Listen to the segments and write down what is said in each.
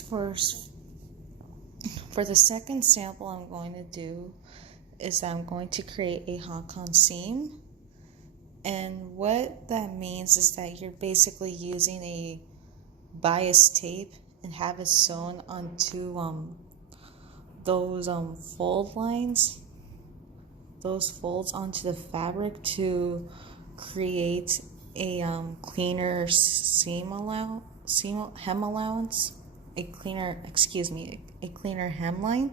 for for the second sample I'm going to do is I'm going to create a Hong Kong seam. And what that means is that you're basically using a bias tape and have it sewn onto those fold lines, those folds onto the fabric to create a cleaner hem allowance, a cleaner hemline,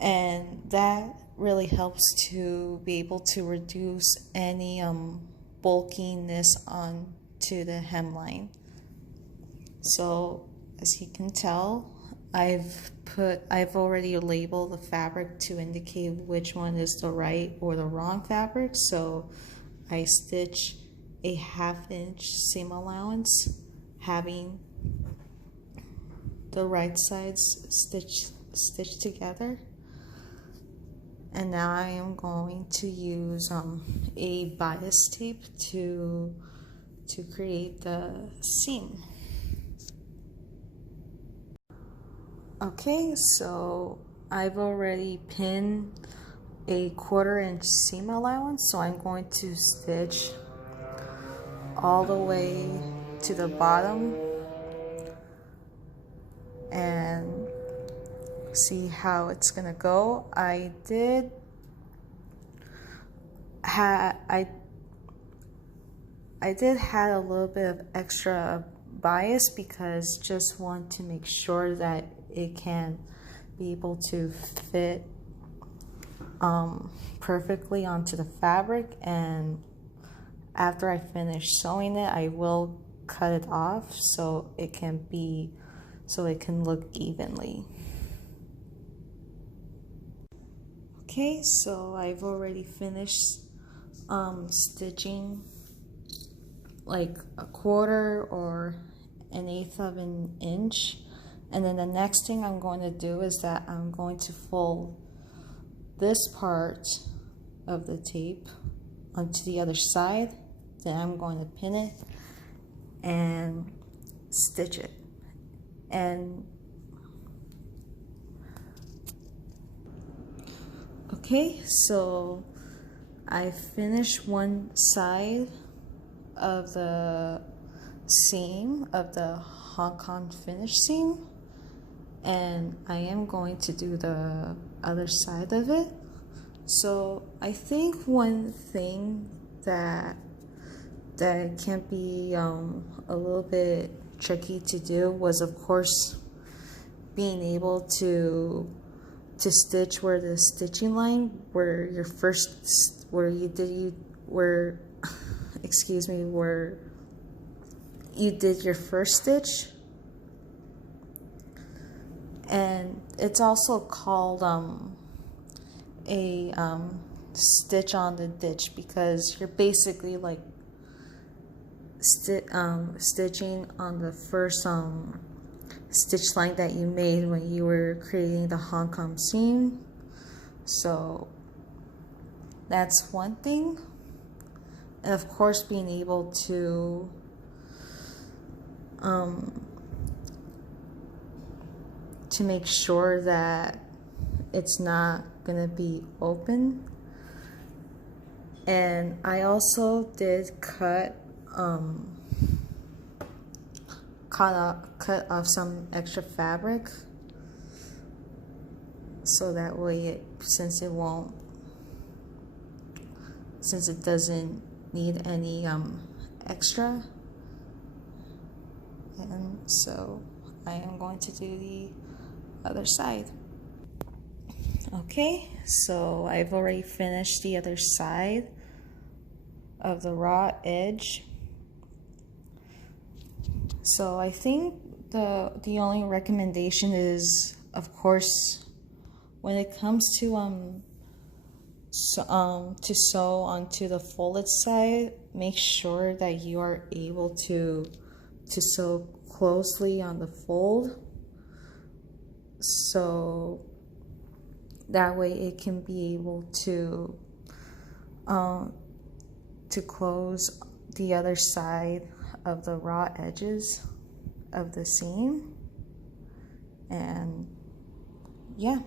and that really helps to be able to reduce any bulkiness onto the hemline. So as you can tell, I've already labeled the fabric to indicate which one is the right or the wrong fabric. So I stitch a 1/2 inch seam allowance, having the right sides stitched together. And now I am going to use a bias tape to create the seam. Okay, so I've already pinned a 1/4 inch seam allowance, so I'm going to stitch all the way to the bottom and see how it's gonna go. I did have a little bit of extra bias because just want to make sure that it can be able to fit perfectly onto the fabric, and after I finish sewing it I will cut it off so it can look evenly. Okay, so I've already finished stitching like a 1/4 or an 1/8 of an inch, and then the next thing I'm going to do is that I'm going to fold this part of the tape onto the other side. Then I'm going to pin it and stitch it. And okay, so I finished one side of the seam of the Hong Kong finish seam, and I am going to do the other side of it. So I think one thing that can be a little bit tricky to do was, of course, being able to stitch where the stitching line where you did your first stitch. And it's also called a stitch on the ditch, because you're basically like stitching on the first stitch line that you made when you were creating the Hong Kong seam. So that's one thing. And of course, being able to make sure that it's not gonna be open. And I also did cut off some extra fabric, so that way since it doesn't need any extra. And so I am going to do the other side. Okay, so I've already finished the other side of the raw edge. So I think the only recommendation is, of course, when it comes to sew onto the folded side, make sure that you are able to sew closely on the fold, so that way it can be able to close the other side of the raw edges of the seam. And yeah,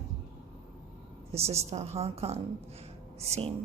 this is the Hong Kong seam.